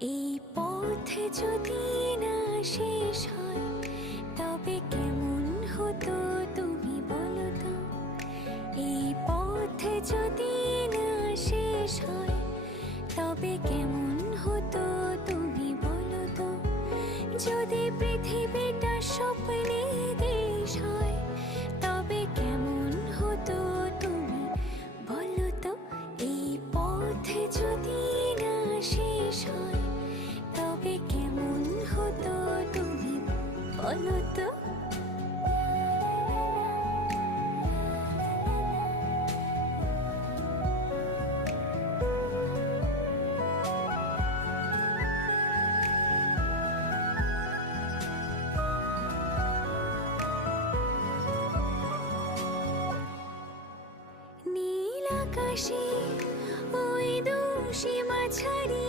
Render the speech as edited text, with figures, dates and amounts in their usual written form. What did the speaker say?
এই পথ যদি না শেষ হয় তবে কেমন হতো তুমি বলো তো। এই পথ যদি না শেষ হয় তবে কেমন হতো তুমি বলো তো। যদি পৃথিবীটা স্বপ্নে দেশ হয় তবে কেমন হতো তুমি বলো তো। এই পথ যদি না শেষ হয় তবে কেমন হতো তুমি বলো তো। নীল আকাশে ওই দোষী মাঝারি